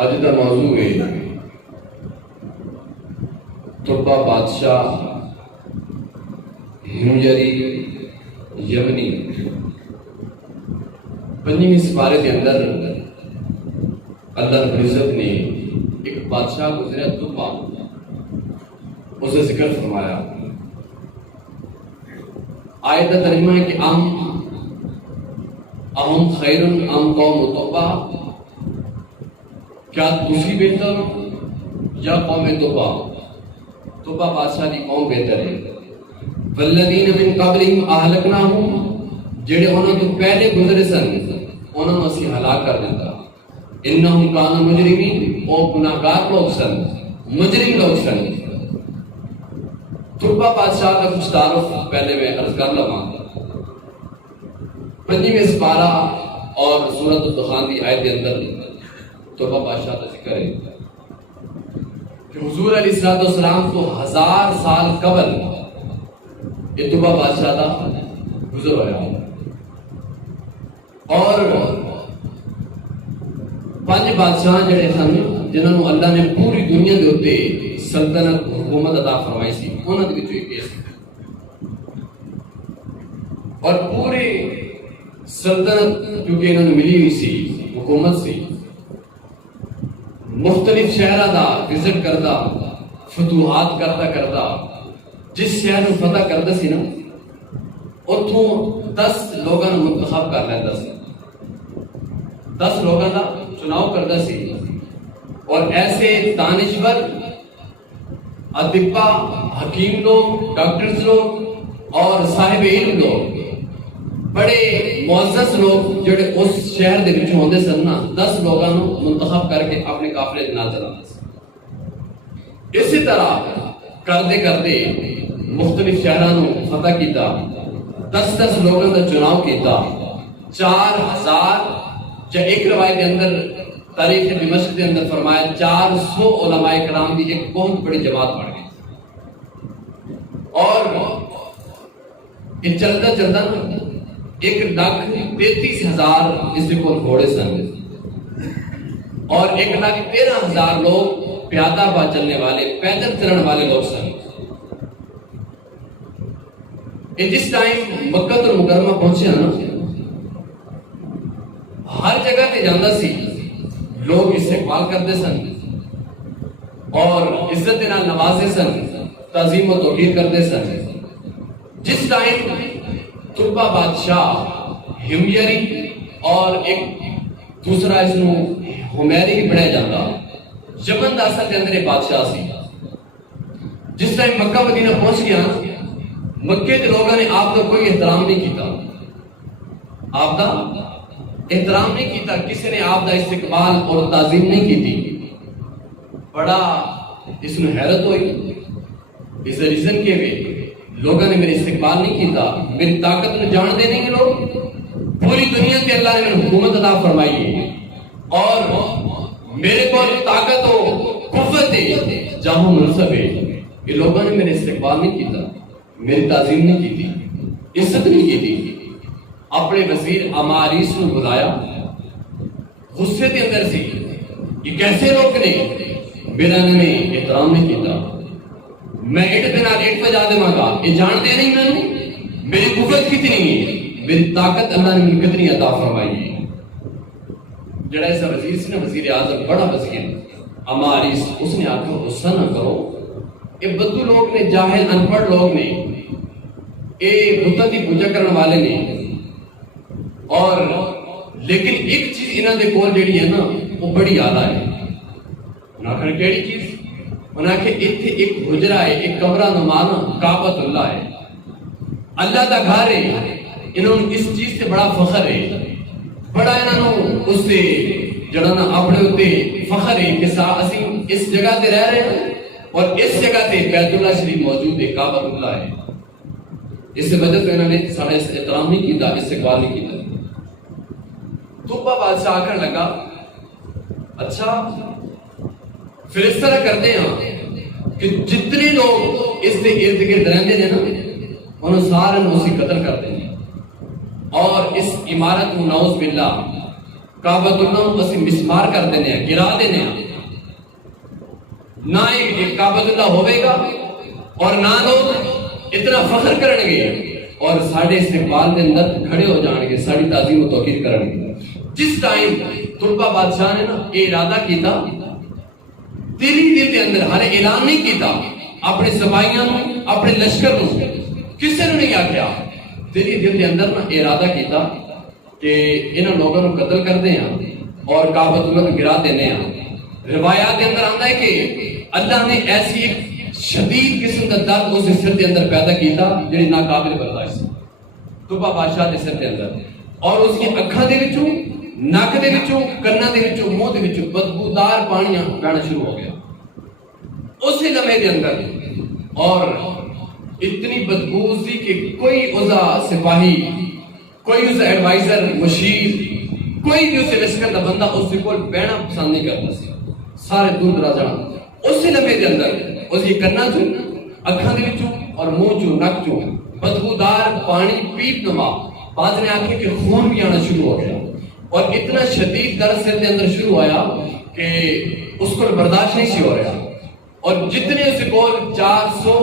اج کا موضوع ہے تربہ بادشاہ ہمجری یمنی. پنجویں سپارے کے اندر اللہ رب العزت نے ایک بادشاہ گزرا تربہ اسے ذکر فرمایا. آیت ترجمہ ہے کہ اہم خیر ام قوم تربہ، کیا دوسری بہتر یا قوم تربہ؟ تربہ بادشاہ کی قوم بہتر ہے. والذین من قبلہم اہلکناہم، جڑے انہوں تو پہلے گزرے سن انہوں نے اسی ہلاک کر دیتا. انہم کانوا مجرمین، وہ گناہگار لوگ سن، مجرم لوگ سن. تربہ بادشاہ کا کچھ تعارف پہلے میں عرض کر لواں. پنجویں سپارہ اور سورۃ الدخان کی آیت کے اندر تربہ بادشاہ کا ذکر ہے کہ حضور علیہ السلام کو 1000 سال قبل یہ تربہ بادشاہ کا گزر ہوا. اور 5 بادشاہ جڑے سن جنہوں نے اللہ نے پوری دنیا کے اتنے سلطنت حکومت عطا فرمائی سی، انہوں نے ایک کیس اور پورے سلطنت کیونکہ انہوں نے ملی ہوئی سی حکومت سی، مختلف شہرہ دا وزٹ کرتا، فتوحات کرتا جس شہر میں فتح کرتا سی نا اتوں 10 لوگوں منتخب کر لیتا سی، 10 لوگوں کا چناؤ کرتا سی. اور ایسے دانشور، اطباء، حکیم لوگ، ڈاکٹرز لوگ اور صاحب علم لوگ، بڑے معزز لوگ جڑے اس شہر دے وچ ہوندے سن نا 10 لوگوں کو منتخب کر کے اپنے قافلے دے نال چلاندے سن. اسی طرح کرتے مختلف شہراں نو فتح کیتا، 10 لوگوں کا چناؤ کیتا. 4000 یا ایک روایت کے اندر تاریخ دمشق کے اندر فرمایا 400 علماء کرام کی ایک بہت بڑی جماعت بن گئی. اور یہ چلتا 1,33,000 اس کو گھوڑے سن اور 1,13,000 لوگ پیادہ پا چلنے والے، پیدل چلنے والے لوگ سن. جس ٹائم مکہ المکرمہ پہنچے نا ہر جگہ تے جاندہ سی لوگ استقبال کرتے سن اور عزت نال نوازے سن، تعظیم و توقیر کرتے سن. جس ٹائم تربہ بادشاہ ہمجری اور ایک دوسرا اس نو ہمیری ہی پڑھا جاتا، یمن دا اصل کے اندر ایک بادشاہ سی. جس ٹائم مکہ مدینہ پہنچ گیا مکے کے لوگوں نے آپ کا کوئی احترام نہیں کیتا، آپ کا احترام نہیں کیتا، کسی نے آپ کا استقبال اور تعظیم نہیں کی. بڑا اس نے حیرت ہوئی. اس ریزن کے بھی لوگوں نے میرے استقبال نہیں کیتا، میری طاقت میں جان دے نہیں. لوگ پوری دنیا کے اللہ نے میری حکومت عطا فرمائی ہے اور میرے کو طاقت و قوت ہے، جہاں منصب ہے. یہ لوگوں نے میرے استقبال نہیں کیتا، میری تعظیم نہیں کی، عزت نہیں کی. اپنے وزیر اماریس کو بلایا، غصے کے اندر سی یہ کیسے لوگ نے میرا انہوں نے احترام نہیں کیتا. میں اٹ دن اٹ پہ جا دے گا، یہ جانتے نہیں میں میری قوت کتنی ہے، میری طاقت اللہ نے مجھے کتنی عطا فرمائی ہے. جڑا ایسا وزیر سی نا وزیر اعظم، بڑا وزیر اماریس، اس نے آخر غصہ نہ کرو، یہ بدو لوگ نے، جاہل انپڑھ لوگ نے، یہ بتوں کی پوجا کرنے والے نے. اور لیکن ایک چیز انہوں نے کول جڑی ہے نا وہ بڑی آلہ ہے. انہوں نے کہڑی چیز؟ انہوں نے کہ اتنے ایک حجرہ ہے، ایک کمرہ نمانا کعبۃ اللہ ہے، اللہ کا گھر ہے. انہوں نے اس چیز سے بڑا فخر ہے، بڑا انہوں نے اس سے جڑا نا اپنے ہوتے فخر ہے کہ اسی اس جگہ تے رہ رہے ہیں اور اس جگہ تے بیت اللہ شریف موجود ہے، کعبۃ اللہ ہے. اس سے وجہ سے انہوں نے سارا احترام نہیں کیتا، استقبال نہیں کیتا. تربہ بادشاہ آکر لگا اچھا پھر اس طرح کرتے ہیں کہ جتنے لوگ اس کے ارد گرد رہتے ہیں نا انہوں سارے اسی قتل کرتے ہیں اور اس عمارت کو نعوذ باللہ ਕਾਬਤੁੱਲਾ ਨੂੰ ਅਸੀਂ ਮਿਸਮਾਰ ਕਰ ਦਿੰਦੇ ਹਾਂ, ਗਿਰਾ ਦਿੰਦੇ ਹਾਂ। ਨਾ ਇਹ ਕਾਬਤੁੱਲਾ ਹੋਵੇਗਾ ਔਰ ਨਾ ਲੋਕ ਇਤਨਾ ਫਖਰ ਕਰਨਗੇ ਔਰ ਸਾਡੇ ਇਸਤਕਬਾਲ ਦੇ ਅੰਦਰ ਖੜੇ ਹੋ ਜਾਣਗੇ, ਸਾਡੀ ਤਾਜ਼ੀਮ و توقیر ਕਰਨਗੇ। ਜਿਸ ਟਾਈਮ ਤੁਲਬਾ ਬਾਦਸ਼ਾਹ ਨੇ ਨਾ ਇਹ ਇਰਾਦਾ ਕੀਤਾ, ਦਿਲੀ ਦਿਲ ਦੇ ਅੰਦਰ ਹਾਲੇ ਐਲਾਨ ਨਹੀਂ ਕੀਤਾ ਆਪਣੇ ਸਿਪਾਹੀਆਂ ਨੂੰ, ਆਪਣੇ ਲਸ਼ਕਰ ਨੂੰ, ਕਿਸੇ ਨੂੰ ਨਹੀਂ ਆਖਿਆ, ਦਿਲੀ ਦਿਲ ਦੇ ਅੰਦਰ ਨਾ ਇਰਾਦਾ ਕੀਤਾ کہ انہوں لوگوں کو قتل کرتے ہیں اور کعبۃ کو گرا دینے ہیں۔ روایات کے اندر آتا ہے کہ اللہ نے ایسی ایک شدید قسم کا درد اس سر کے اندر پیدا کیتا جڑی ناقابل برداشت طبا بادشاہ کے سر کے اندر، اور اس کی اکھاں دے وچوں، نک دے وچوں، کناں دے وچوں، منہ دے وچوں بدبودار پانی بہنا شروع ہو گیا اسی لمحے دے اندر، اور اتنی بدبو سی کہ کوئی عزا سپاہی، کوئی اس ایڈوائزر، مشیر، کوئی بھی اسے لشکر کا بندہ اس کو بہنا پسند نہیں کرتا سی، سارے دور دراز جان اسی لمحے دے اندر اس کی کنا چوں، اکھاں دے وچوں اور منہ چوں، نک چوں بدبودار پانی پیپ نما، بعد نے آنکھیں کہ خون بھی آنا شروع ہو گیا، اور اتنا شدید درد سر کے اندر شروع ہوا کہ اس کو برداشت نہیں سی ہو رہا، اور جتنے اس کو 400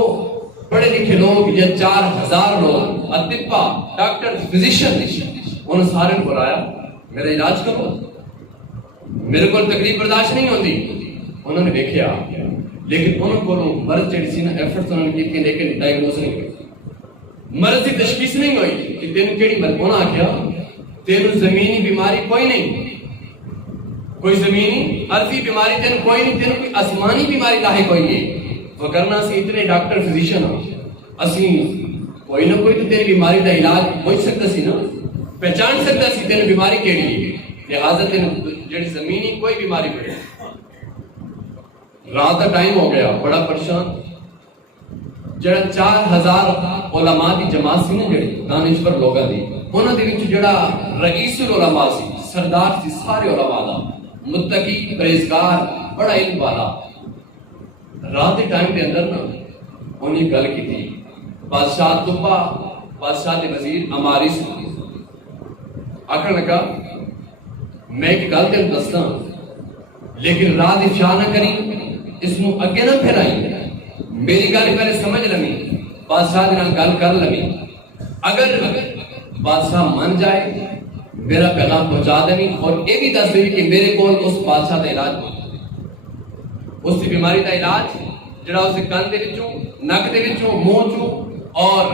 پڑھے لکھے لوگ یا 4000 لوگ، اطباء، ڈاکٹر، فزیشن، انہوں سارے کو بلایا میرا علاج کرو، میرے کو تکلیف برداشت نہیں ہوتی۔ انہوں نے دیکھا لیکن انہوں کو مرض جڑی سی نا ایفرٹس انہوں نے کی لیکن ڈائگنوز نہیں ہوئی، مرض کی تشخیص نہیں ہوئی کہ تینوں کیڑی مرض، انہوں نے آخیا تینوں زمینی بیماری کوئی نہیں، کوئی زمینی عرضی بیماری تینوں کوئی نہیں، تینوں کوئی آسمانی بیماری لاحق ہوئی ہے، وگرنہ سے اتنے ڈاکٹر فزیشن ہو اسی کوئی نہ کوئی تو تیری بیماری کا علاج پہنچ سکتا سی نا، پہچان سکتا سی تیری بیماری کیڑی ہے، لہذا تینوں جڑی زمینی کوئی بیماری پڑے۔ رات کا ٹائم ہو گیا، بڑا پریشان، جڑا 4000 علماء دی جماعت سی نا جڑی دانشور لوگاں دی، انہاں دے وچ جڑا رئیس العلماء سی، سردار سی سارے علماء دا، متقی، پرہیزگار، بڑا علم والا، رات کے ٹائم کے اندر نا انہیں گل کی تھی بادشاہ طبا، بادشاہ کے وزیر امارس آخر لگا میں ایک گل تین دستا لیکن رات افشا نہ کری، اس نو اگے نہ پھیرائی، میری گل پہلے سمجھ لمی، بادشاہ کے گل کر لمی، اگر بادشاہ من جائے میرا پیغام پہنچا دیں اور یہ بھی دس دیں کہ میرے کو اس بادشاہ کا علاج ہو، اس کی بیماری کا علاج جڑا اس کن دے وچوں، نک دے وچوں، منہ چوں اور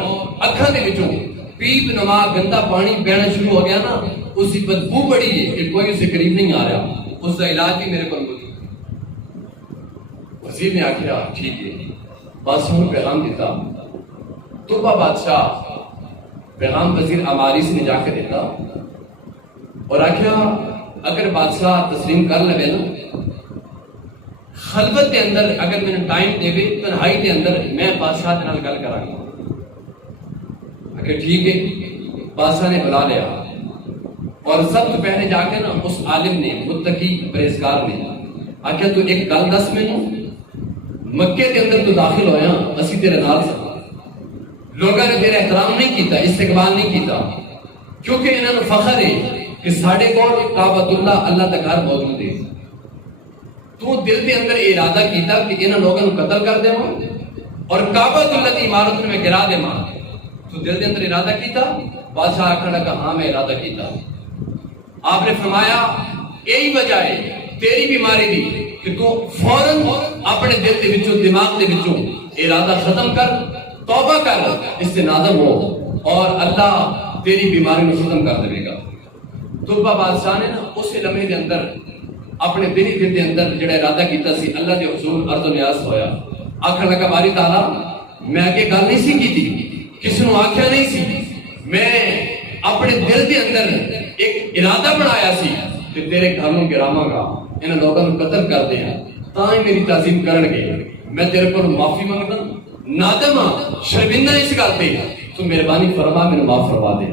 اکھاں دے وچوں پیپ نما گندا پانی بہنا شروع ہو گیا نا، اس کی بدبو بڑی ہے کہ کوئی اسے قریب نہیں آ رہا، اس کا علاج بھی میرے کو موجود۔ وزیر نے آخیا ٹھیک ہے، بادشاہ نے پیغام دیتا، طبا بادشاہ پیغام وزیر امارس نے جا کے دیتا اور آخیا اگر بادشاہ تسلیم کر لے نا خلوت کے اندر اگر میں نے ٹائم دے وے تنہائی کے اندر میں بادشاہ کے نال گل کراں گا، کہ ٹھیک ہے۔ بادشاہ نے بلا لیا اور سب تو پہلے جا کے نا اس عالم نے، متقی پرہیزگار نے آخیا تو ایک گل دس مینوں، مکے کے اندر تو داخل ہویا اسی تیرے نال سا، لوگوں نے تیرا احترام نہیں کیتا، استقبال نہیں کیتا، کیونکہ انہوں نے فخر ہے کہ ساڑھے کول کعبۃ اللہ اللہ دا گھر موجود ہے، تو دل کے اندر ارادہ کیتا کہ انہوں لوگوں کو قتل کر دے اور کعبۃ اللہ کی عمارت میں گرا دے، تو دل کے اندر ارادہ کیتا۔ بادشاہ آخر لگا ہاں میں ارادہ کیتا۔ آپ نے فرمایا یہی وجہ ہے تیری بیماری دی کہ تو فوراً اپنے دل کے وچوں، دماغ کے وچوں ارادہ ختم کر، توبہ کر، اس سے نادم ہو اور اللہ تیری بیماری کو ختم کر دے گا۔ طبا بادشاہ نے نا اس لمحے کے اندر اپنے دلی دل کے اندر جڑا ارادہ کیتا سی اللہ کے حضور عرض و نیاز ہویا، آخر لگا باری تعالیٰ میں آگے گل نہیں سی کی تھی، کسی نے آخیا نہیں سی، میں اپنے دل کے اندر ایک ارادہ بنایا سی کہ تیرے گھر میں گراواں گا، انہاں لوگوں کو قتل کر دیا، تاں ہی میری تعظیم کرن گے، میں تیرے کو معافی منگدا، نادم ہاں، شرمندہ اس گل تے، تو مہربانی فرما مینوں معاف فرما دے۔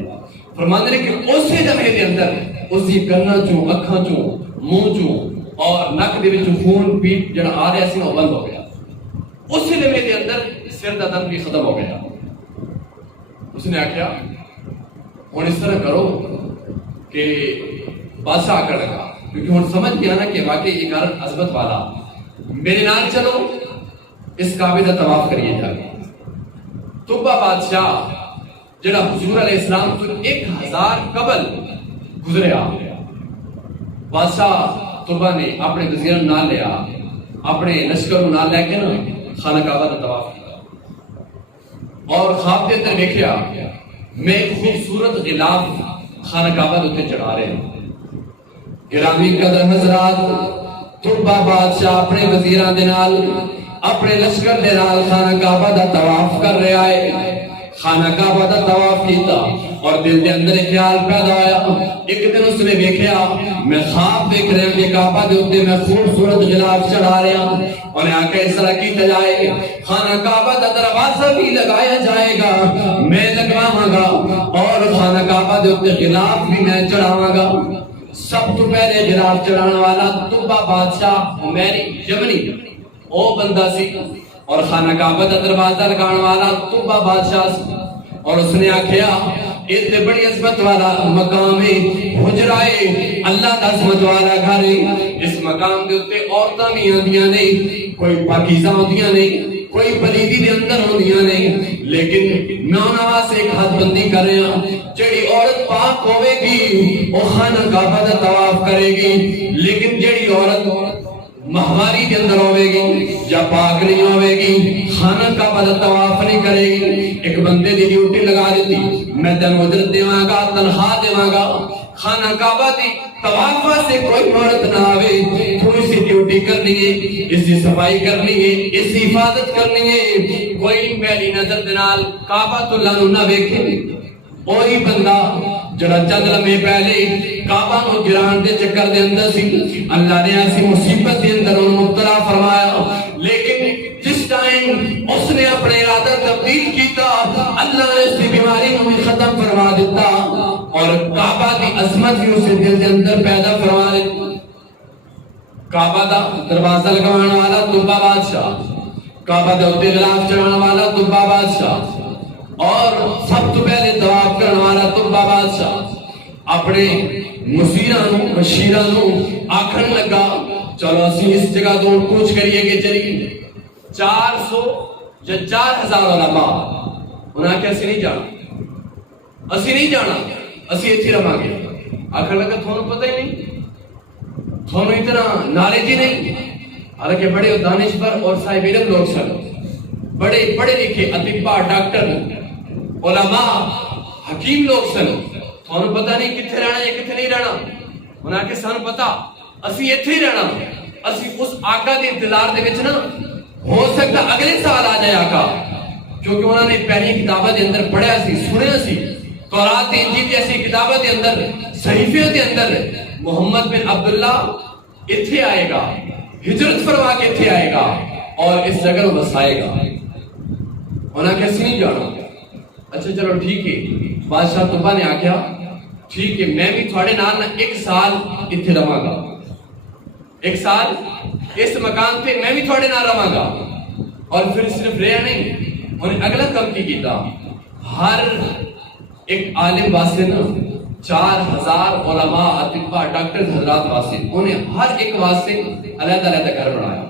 فرماندے نے کہ اسی لمحے دے اندر اس دی کناں چوں، اکھاں چوں، منہ چوں اور نک دے وچوں خون پیپ جڑا آ رہا سی وہ بند ہو گیا، اسی لمحے دے اندر سر دا درد بھی ختم ہو گیا۔ اس نے آخیا ہوں اس طرح کرو کہ بادشاہ آ کر لگا کیونکہ ہوں سمجھ گیا نا کہ واقعی یہ گھر عظمت والا میرے نال چلو اس کعبے کا طواف کریے جا کے توبہ بادشاہ جڑا حضور علیہ السلام تو 1000 قبل گزریا بادشاہ توبہ نے اپنے وزیروں نال لیا اپنے لشکر نال لے کے نا خانہ کعبہ کا طواف کیا اور خواب کے اندر دیکھا میں ایک خوبصورت غلاف خانہ کعبہ کے چڑھا رہے ہیں گرامی قدر حضرات توبہ بادشاہ اپنے وزیراں دے نال اپنے لشکر دے نال خانہ کعبہ دا طواف کر رہا ہے خانہ کعبہ دا طواف کیتا اور دل دے اندر ایک خیال پیدا ہوا ایک دن اس نے دیکھا میں خواب دیکھ رہا ہوں کہ کعبہ دے اوپر میں خوبصورت غلاف چڑھا رہا ہوں اور آ کے اس طرح کیتا جائے خانہ کعبہ دا دروازہ بھی لگایا جائے گا میں لگواواں گا اور خانہ کعبہ دے اوپر غلاف بھی میں چڑھاواں گا سب تو پہلے غلاف چڑھانے والا توبہ بادشاہ میری جمنی او بندہ سی اور خانہ کعبہ دا دروازہ لگانے والا توبہ بادشاہ سی اور اس نے آکھیا اتنے بڑی عظمت والا مقام ہے حجرائے اللہ دا عظمت والا گھر ہے اس مقام دے اوتے عورتاں بھی آندیاں نہیں کوئی پاکیزہ ہوندیاں نہیں کوئی پلیدی دے اندر ہوندیاں نہیں لیکن میں انہاں واسطے ایک حد بندی کر رہا ہوں جڑی عورت پاک ہوے گی وہ خانہ کعبہ دا طواف کرے گی لیکن جڑی عورت مہواری کے اندر ہوئے گی یا پاک نہیں ہوئے گی خانہ کعبہ دا طواف نہیں کرے گی ایک بندے دی ڈیوٹی لگا دیتی میں تینوں اجرت دیواں گا تنخواہ دیواں گا خانہ کعبہ دی طواف سے کوئی عورت نہ آوے تو اس کی ڈیوٹی کرنی ہے اس کی صفائی کرنی ہے اس کی حفاظت کرنی ہے کوئی میلی نظر دے نال کعبۃ اللہ نو نہ ویکھے وہی بندہ جڑا چند لمحے پہلے کعبہ نو گران دے چکر دے اندر سی اللہ نے ایسی مصیبت دے اندر انہوں مبتلا فرمایا لیکن جس ٹائم اس نے اپنے ارادہ تبدیل کیتا اللہ نے اس کی بیماری کو بھی ختم فرما دیتا اور کعبہ کی عظمت بھی اسے دل دے اندر پیدا فرما دیتا کعبہ دا دروازہ لگوانے والا توبہ بادشاہ کعبہ دے اوپر غلاف چڑھانے والا توبہ بادشاہ اور سب تو پہلے طواف کرنے والا توبہ بادشاہ اپنے مشیراں آکھن لگا چلو اسی اس جگہ تو کوچ کریے کہ چلیے 400 یا 4000 علماء انہاں کہ اسی نہیں جانا اسی ایتھے رہاں گے آکھن لگا تھانوں پتہ ہی نہیں تھانوں اتنا نالج ہی نہیں حالانکہ بڑے دانشور اور صاحب علم لوگ سن بڑے پڑھے لکھے اطباء ڈاکٹر علماء حکیم لوگ سن تھانوں پتہ نہیں کتنے رہنا یا کتنے نہیں رہنا انہاں کہ سانوں پتہ اسی ایتھے ہی رہنا اسی اس آقا دے انتظار دے وچ نا ہو سکتا اگلے سال آ جائے آقا کیونکہ انہوں نے پہلی کتابہ دے اندر پڑھیا سی سنیا سی تورات انجیل جیسی کتابہ دے اندر صحیفے دے اندر محمد بن عبداللہ ایتھے آئے گا ہجرت فرما کے ایتھے آئے گا اور اس جگہ کو بسائے گا انہاں کیسے نہیں جانا اچھا چلو ٹھیک ہے بادشاہ توبہ نے آکھیا ٹھیک ہے میں بھی تھوڑے نال نہ 1 سال ایتھے رہاں گا 1 سال اس مکان پہ میں بھی تھوڑے نال رہاں گا اور پھر صرف رہا نہیں انہیں اگلا کم کی کیتا ہر ایک عالم واسطے نا 4000 علماء اطباء ڈاکٹر حضرات واسطے انہیں ہر ایک واسطے علیحدہ علیحدہ گھر بنایا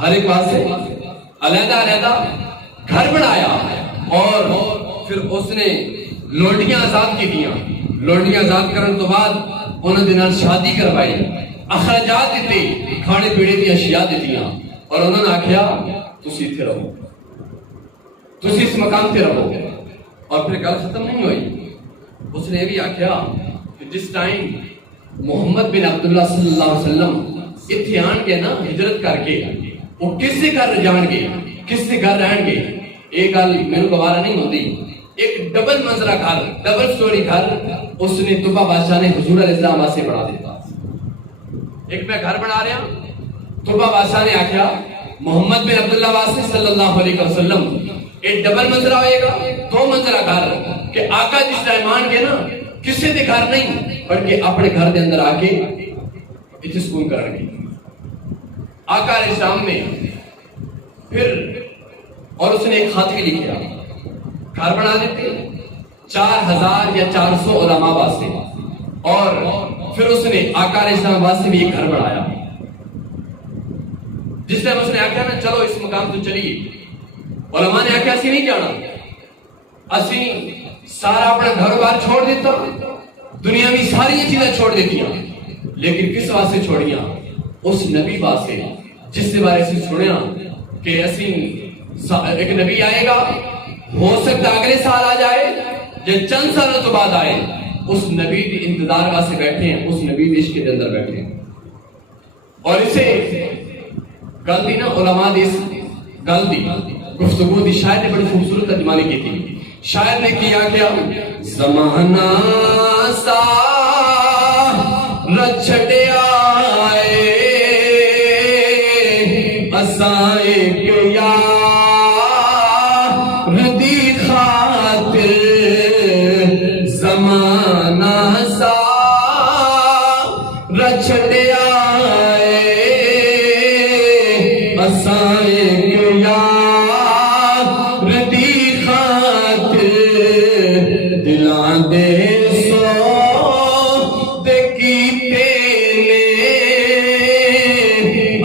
ہر ایک واسطے علیحدہ علیحدہ گھر بنایا اور پھر اس نے لوڈیاں آزاد کی دیا لوڈیاں آزاد کرنے تو بعد انہوں نے نال شادی کروائی اخراجات دیتے کھانے پیڑے دی اشیاء دیتیاں اور انہوں نے آکھیا تسی ایتھے رہو تسی اس مقام تے رہو اور پھر گل ختم نہیں ہوئی اس نے بھی آکھیا کہ جس ٹائم محمد بن عبداللہ صلی اللہ علیہ وسلم ایتھے آن کے نا ہجرت کر کے وہ کس سے گھر جان گے کس سے گھر رہن گے ایک گل میرے گوارا نہیں ہوتی ایک ڈبل منزلہ گھر ڈبل سٹوری گھر اس نے توبہ بادشاہ نے حضور علیہ السلام سے بنا دیتا ایک میں گھر بنا رہا توبہ بادشاہ نے آکھیا محمد بن عبداللہ واسطے صلی اللہ علیہ وسلم ایک ڈبل منزلہ ہوئے گا 2 منزلہ گھر کہ آقا جس ٹائم آن کے نا کسی دے گھر نہیں بلکہ اپنے گھر دے اندر آ کے اتنے سکون کرنے گے آقا علیہ السلام نے پھر اور اس نے ایک خط بھی لکھا گھر بنا دیتے 4000 یا 400 علماء واسطے اور پھر اس نے آقا علیہ السلام واسطے بھی ایک گھر بنایا. جس ٹائم اس نے آخیا نا چلو اس مقام تو چلیے, علماء نے آخیا اسی نہیں جانا, اسی سارا اپنا گھر بار چھوڑ دیتا, دنیا میں ساری چیزیں چھوڑ دیتی, لیکن کس واسطے چھوڑیاں؟ اس نبی واسطے جس کے بارے سے سنیا کہ اسی ایک نبی آئے گا, ہو سکتا اگلے سال آ جائے یا چند سالوں تو بعد آئے. اس نبی کے انتظار واسطے بیٹھے ہیں, اس نبی کے عشق کے اندر بیٹھے ہیں. اور اسے گل دی نا علماء دی, گل دی گفتگو دی شاعر نے بڑی خوبصورت ترجمانی کی تھی. شاعر نے کیا کیا زمانہ سا رچھڑیا اسائے کیا ردی خاطر زمانہ سا رچھڑیا اسائے کیا ردی خاطر دلان دے سو دے کیتے نے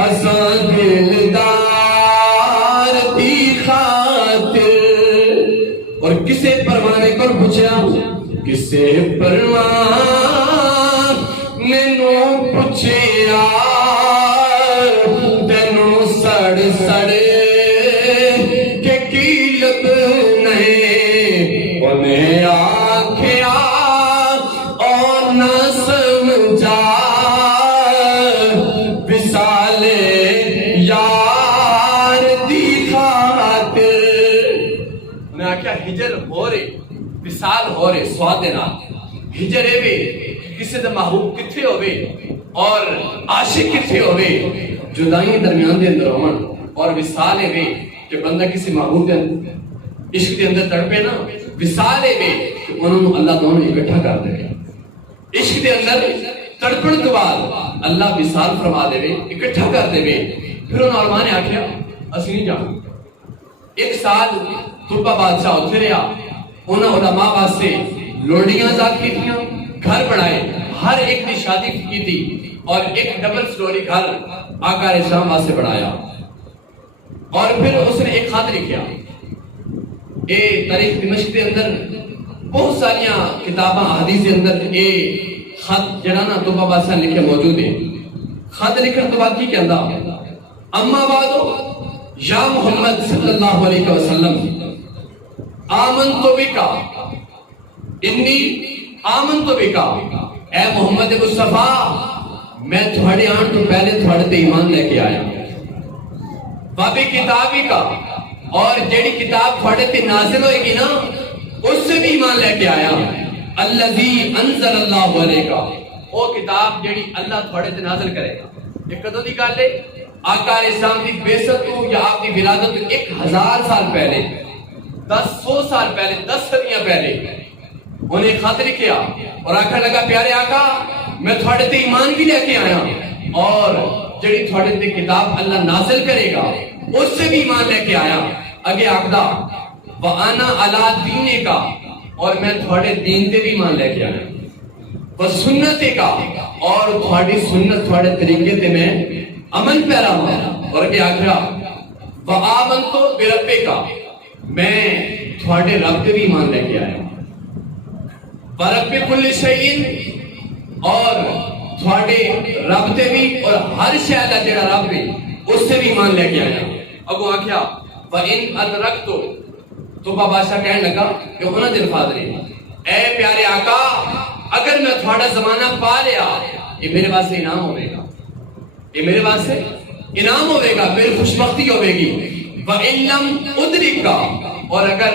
اساں دلدار دی خاطر. اور کسے پروانے کو پوچھا, کسے پروانے نو پوچھیا تینوں سڑ سڑ کے کی لگنے, انہیں آکھیا اور نہ سمجھا وصال یار دی خاطر. انہیں آکھیا ہجر ہو رہے, وصال ہو رہے, سواد دینا ہجر ہے بھی کسی دے محبوب کتھے ہوئے اور عاشق کتھے ہوئے, جدائی درمیان دے اندر ہون, اور وصال ہے بھی کہ بندہ کسی محبوب دے عشق دے اندر تڑپے نا, وصال ہے بھی کہ انہوں اللہ دونوں اکٹھا کر دے. عشق دے اندر تڑپن کے بعد اللہ وصال فرما دے وے, اکٹھا کر دے وے. پھر انہوں علماء نے آکھیا اسی نہیں جانا. ایک سال طبہ بادشاہ اتھے رہا, انہوں علماء واسطے لوڑیاں آزاد کی تھیاں, گھر بنائے, ہر ایک نے شادی کی تھی, اور ایک ڈبل سٹوری گھر آقا علیہ السلام واسطے بنایا. اور پھر اس نے ایک خط لکھیا. اے تاریخ دمشق کے اندر بہت ساریاں کتاباں حدیث کے اندر اے خط جڑا نا طبہ بادشاہ لکھے موجود ہے. خط لکھن تو بعد کی کہندا, اما بعد یا محمد صلی اللہ علیہ وسلم آمنت بکا انی آمنت بکا, اے محمد مصطفیٰ میں تھوڑے آن تو پہلے تھوڑے تے ایمان لے کے آیا. بابی کتابی کا, اور جیڑی کتاب تھوڑے تے نازل ہوئے گی نا اس سے بھی ایمان لے کے آیا. الذی انزل اللہ علیہ کا, وہ کتاب جیڑی اللہ تھوڑے تے نازل کرے گا. یہ کدو دی گل ہے؟ آقا علیہ السلام کی بعثت تو یا آپ کی ولادت 1000 سال پہلے, 100 سال پہلے, 10 صدیاں پہلے انہیں خط لکھیا اور آخر لگا پیارے آقا میں تھوڑے تے ایمان بھی لے کے آیا, اور جڑی تھوڑے تے کتاب اللہ نازل کرے گا اس سے بھی ایمان لے کے آیا. اگے آقدہ وَأَنَا عَلَىٰ دِينِ کا, اور میں تھوڑے دین تے بھی ایمان لے کے آیا. وَسُنَّتِ کا, اور تھوڑی سنت تھوڑے طریقے تے میں عمل پیرا ہوں. اور اگے آخرا وَآمَنْتُ بِرَبِّكَ کا, میں تھوڑے رب تے بھی ایمان لے کے آیا. وَرَبِّ كُلِّ شَيْءٍ, اور تھوڑے رب تے بھی اور ہر شے دا جڑا رب ہے اس سے بھی ایمان لے کے آیا. اگوں آکھیا وَإِنْ أَدْرَكْتُ, تو بادشاہ کہنے لگا کہ انہاں دے الفاظ نے, اے پیارے آقا اگر میں تھوڑا زمانہ پا لیا یہ میرے واسطے انعام ہوئے گا, یہ میرے واسطے انعام ہوئے گا, میری خوشبختی ہوئے گی. وَإِنْ لَمْ أُدْرِكَ, اور اگر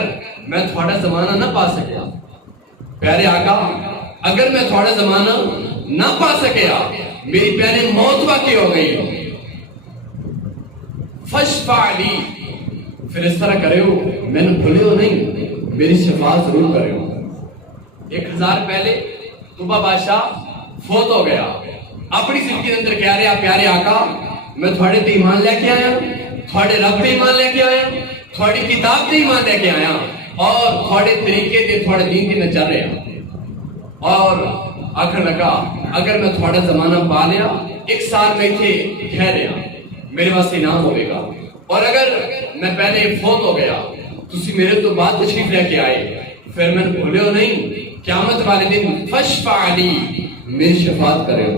میں تھوڑا زمانہ نہ پا سکیا, پیارے آقا اگر میں تھوڑا زمانہ نہ پا سکیا, میری پیارے موت واقع ہو گئی, فَشْفَعْ لِي, پھر اس طرح کرے ہو, میں نے بھولے ہو نہیں, میری شفاعت ضرور کرے ہو. 1000 پہلے طبہ بادشاہ فوت ہو گیا, اپنی زندگی اندر کہہ رہا پیارے آقا میں تھوڑے تے ایمان لے کے آیا, تھوڑے رب تے ایمان لے کے آیا, تھوڑی کتاب تے ایمان لے کے آیا, اور تھوڑے طریقے تے تھوڑے دین تے میں چل رہا. اور آخر لگا اگر میں تھوڑا زمانہ پا لیا 1 سال میں تھے ٹھہر رہا میرے واسطے انعام ہوئے گا، اور اگر میں پہلے فوت ہو گیا تسی میرے تو بعد تشریف لے کے آئے پھر میں بھولے ہو نہیں قیامت والے دن فشفع علی میری شفاعت کرے ہو،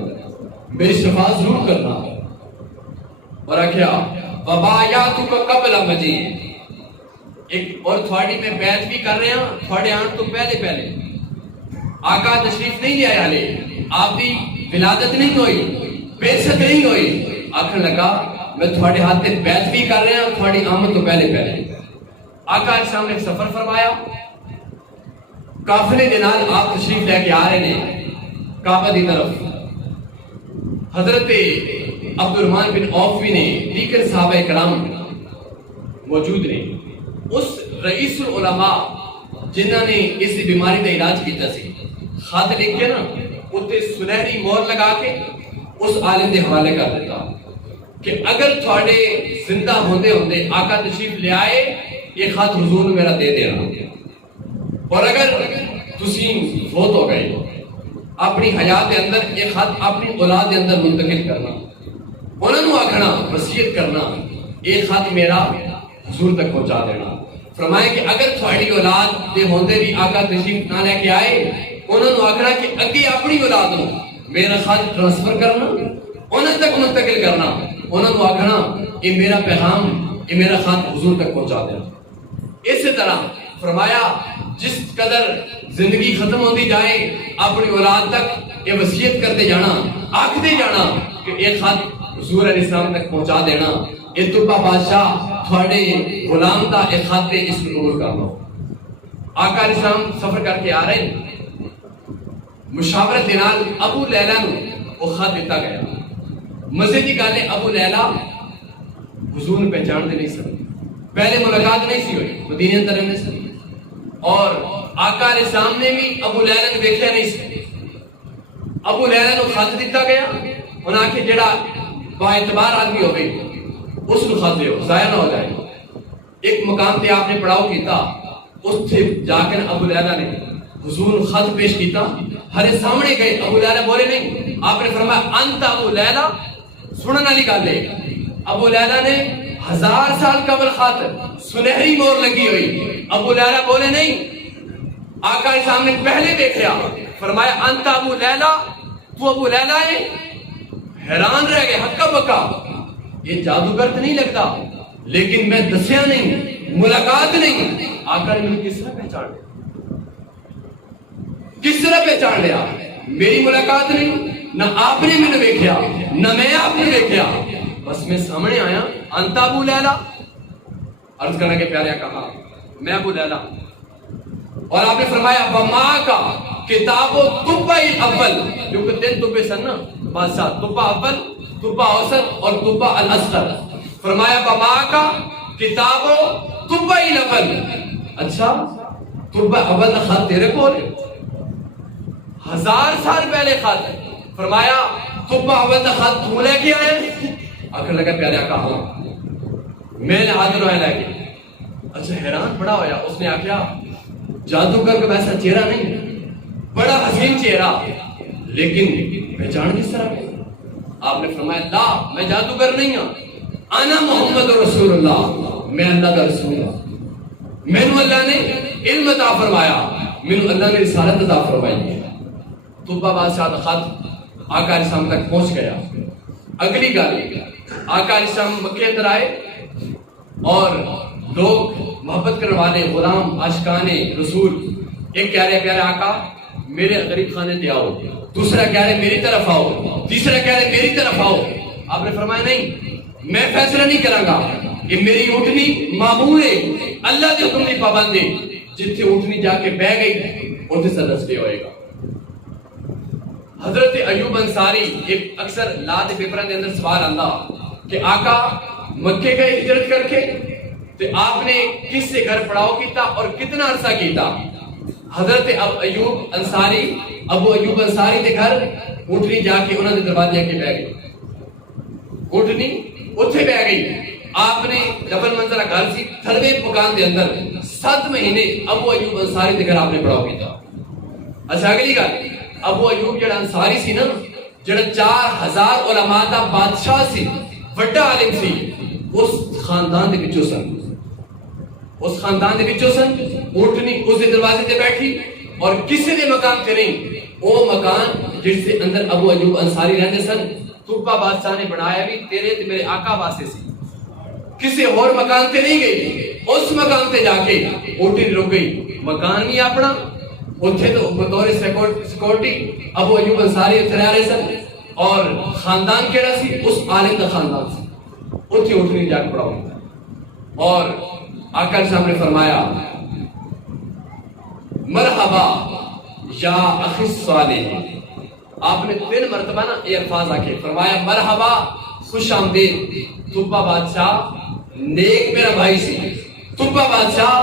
میری شفاعت ضرور کرنا۔ اور آخیا وبایاتک قبل مجیء، ایک اور تھوڑی میں بیعت بھی کر رہے ہیں تھوڑے آن تو پہلے آقا تشریف نہیں لے آیا لے آپ دی ولادت نہیں ہوئی بعثت نہیں ہوئی، آخر لگا میں تھوڑے ہاتھ میں بیعت بھی کر رہے ہیں تھوڑی آمد تو پہلے آقا کے سامنے سفر فرمایا، قافلے دے نال آپ تشریف لے کے آ رہے ہیں کعبہ دی طرف، حضرت عبد الرحمن بن عوف بھی نے دیگر صحابہ کرام موجود نے، اس رئیس العلماء جنہوں نے اس بیماری کا علاج کیتا سی خط لکھ کے نا اتنے سنہری مہر لگا کے اس عالم دے حوالے کر دیتا کہ اگر تھوڑے زندہ ہوندے آقا تشریف لے آئے یہ خط حضور نے میرا دے دینا، اور اگر تسی فوت ہو گئے اپنی حیات کے اندر یہ خط اپنی اولاد کے اندر منتقل کرنا، انہوں نے آکھنا وصیت کرنا یہ خط میرا حضور تک پہنچا دینا۔ فرمایا کہ اگر تھوڑی اولاد دے ہوندے بھی آقا تشریف نہ لے کے آئے انہوں نے آکھنا کہ اگے اپنی اولاد ہو میرا خط ٹرانسفر کرنا انہوں تک منتقل کرنا، انہوں نے آکھنا یہ میرا پیغام یہ میرا خط حضور تک پہنچا دینا۔ اسی طرح فرمایا جس قدر زندگی ختم ہوتی جائے اپنی اولاد تک یہ وصیت کرتے جانا آکھتے جانا کہ یہ خط حضور علیہ السلام تک پہنچا دینا، یہ تبا بادشاہ تھوڑے غلام دا ایک خط اس کو قبول کر لو۔ آقا علیہ السلام سفر کر کے آ رہے ہیں، مشاورت دے نال ابو لیلہ نو وہ خط دیتا گیا۔ مزے دی گل ہے ابو لیلہ حضور نے پہچان دے نہیں سکتے، پہلے ملاقات نہیں سی ہوئی مدینے اندر رہنے سے، اور آقا علیہ السلام نے بھی ابو لیلہ نے دیکھا نہیں سی۔ ابو لیلہ نو خط دیتا گیا، انہاں کہ جڑا با اعتبار آدمی ہو گئی اس کو خط دیو ضائع نہ ہو جائے۔ ایک مقام تے آپ نے پڑھاؤ کیتا، اس سے جا کر ابو لیلہ نے حضور خط پیش کیتا، ہر سامنے گئے ابو لیلہ بولے نہیں، آپ نے فرمایا انت ابو لیلہ، سنن والی گل ہے ابو لیلہ نے 1000 سال قبل خط سنہری مور لگی ہوئی، ابو لیلہ بولے نہیں، آقا کے سامنے پہلے دیکھا فرمایا انت ابو لیلہ، تو ابو لیلہ ہے، حیران رہ گئے ہکا بکا، یہ جادوگر تو نہیں لگتا لیکن میں دسیا نہیں ملاقات نہیں، آقا نے مجھے کس طرح پہچان لیا، کس طرح پہچان لیا؟ میری ملاقات نہیں، نہ آپ نے مجھے دیکھا نہ میں آپ نے دیکھا، بس میں سامنے آیا انت ابو لیلہ، عرض کرنے کے پیارے کہا میں ابو لیلہ، اور آپ نے فرمایا وما کا کتاب و طب الاول، جو کہ 3 طبے سن نا بادشاہ، طب اول طب اوسط اور طب الاصغر، فرمایا وما کا کتاب و طب الاول، اچھا طب اول کا خط تیرے کو 1000 سال پہلے خط، فرمایا طب اول کا خط تو لے کے آئے؟ آخر لگا پیارے آقا ہاں میں نے حاضر ہوا لے کے۔ اچھا حیران بڑا ہویا، اس نے آخیا جادوگر کا ویسا چہرہ نہیں، بڑا حسین چہرہ، لیکن پہچان کس طرح ہے؟ آپ نے فرمایا لا میں جادوگر نہیں ہوں، انا محمد رسول اللہ، میں اللہ کا رسول ہوں، مینو اللہ نے علم عطا فرمایا، مینو اللہ نے رسالت عطا فرمائی ہے۔ طبہ بادشاہ کا خط آقا علیہ السلام تک پہنچ گیا۔ اگلی گل آقا علیہ السلام مکے اندر آئے اور لوگ محبت کرنے والے غلام عاشقان رسول ایک کہہ رہے پیارے آقا میرے غریب خانے تے آؤ، دوسرا کہہ رہے میری طرف آؤ، تیسرا کہہ رہے میری طرف آؤ۔ آپ نے فرمایا نہیں میں فیصلہ نہیں کروں گا، یہ میری اٹھنی معمور ہے، اللہ کے حکم کی پابند ہے، جتھے اٹھنی جا کے بہ گئی اتنے سے رستے ہوئے گا۔ حضرت ایوب انصاری ایک اکثر لا دے پیپراں دے اندر سوال آندا کہ آقا مکے گئے ہجرت کر کے تے آپ نے کس سے گھر پڑاؤ کیتا اور کتنا عرصہ کیتا؟ حضرت ایوب انصاری ابو ایوب انصاری دے گھر اٹھنی جا کے انہاں دے دروازے کے بہ گئی، اٹھنی اوتھے بہ گئی۔ آپ نے ڈبل منزلہ گھر سی تھڑوے مکان دے اندر 7 مہینے ابو ایوب انصاری دے گھر آپ نے پڑاؤ کیتا۔ اچھا اگلی گل ابو ایوب جڑا انصاری سی نا جڑا 4000 علماء دا بادشاہ سی بڑا عالم سی اس خاندان دے وچوں سن اس خاندان دے وچوں سن اونٹنی اس دے دروازے تے بیٹھی اور کسی دے مقام تے نہیں وہ مکان جس دے اندر ابو ایوب انصاری رہندے سن توبہ بادشاہ نے بنایا بھی تیرے تے میرے آقا واسطے سی کسی اور مکان تے نہیں گئی اس مکان تے جا کے اونٹنی رک گئی مکان نہیں اپنا اتھے تو بطور سیکورٹی ابو ایوب انصاری اتھے رہ رہے سن اور خاندان کیڑا سی اس عالم دا خاندان سی اتھے اٹھنی جا کے پڑا ہوتا اور آقا صاحب نے فرمایا مرحبا یا اخی صالح آپ نے 3 مرتبہ نا یہ الفاظ آکے فرمایا مرحبا خوش آمدید توبہ بادشاہ نیک میرا بھائی سی توبہ بادشاہ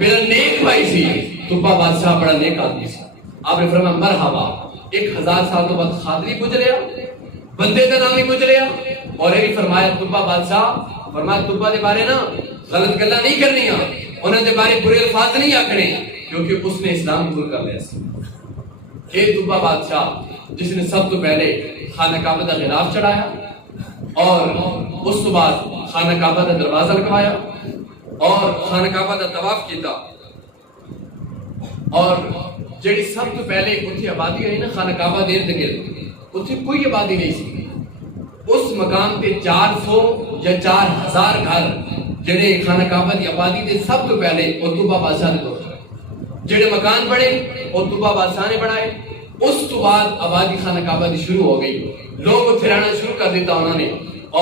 میرا نیک بھائی سی توبہ بادشاہ بڑا نیک آدمی سی آپ نے فرمایا مرحبا 1000 سال تو بعد خادری پوچھ لیا بندے کا نام ہی پوچھ لیا اور یہ فرمایا توبہ بادشاہ فرمایا توبہ دے بارے نا غلط گلا نہیں کرنی انہوں دے بارے برے الفاظ نہیں آکھنے کیونکہ اس نے اسلام قبول کر لیا سی یہ توبہ بادشاہ جس نے سب تو پہلے خانہ کعبہ کا غلاف چڑھایا اور اس تو بعد خانہ کعبہ کا دروازہ لگوایا اور خانہ کعبہ کا طواف کیتا اور جڑی سب تو پہلے اتھی آبادی رہی نا خانہ کعبہ دیر تک اتھی کوئی آبادی نہیں سی اس مقام پہ 400 یا 4000 گھر جڑے خانہ کعبہ دی آبادی دے سب تو پہلے توبہ بادشاہ نے دور جڑے مکان بڑے وہ توبہ بادشاہ نے بڑھائے اس تو بعد آبادی خانہ کعبہ دی شروع ہو گئی لوگ اتھے رہنا شروع کر دیتا انہوں نے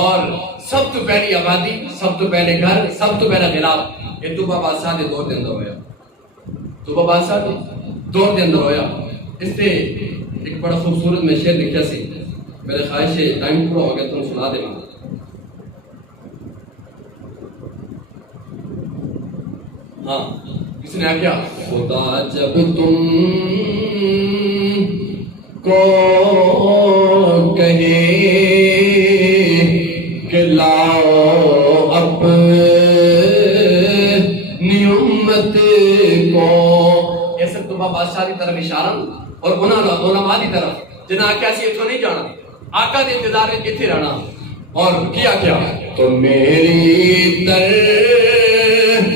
اور سب تو پہلی آبادی سب تو پہلے گھر سب تو پہلا خلاف یہ توبہ بادشاہ دے دور دے اندر ہویا توبہ بادشاہ دے دور دے اندر ہویا اس سے ایک بڑا خوبصورت میں شعر لکھا سی میرے خواہش ہے ٹائم پورا ہو گیا تم سنا دے گا ہاں کسی نے کیا خدا جب تم کو کہے کہ لاؤ اپنی امت کو یہ سب توبہ بادشاہ کی طرف اشارہ اور علماء کی طرف جنہاں آکھیا سی اتھوں نہیں جانا آقا دے انتظار میں اتھے رہنا اور کیا تو میری طرف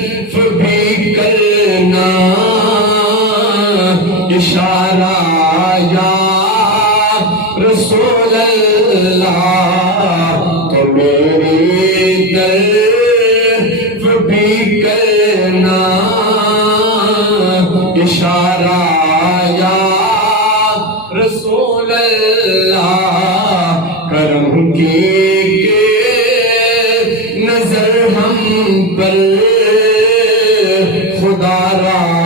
بھی کرنا اشارہ یا رسول اللہ تو میری طرف بھی کرنا اشارہ یا رسول اللہ کرم کی نظر ہم پر خدا را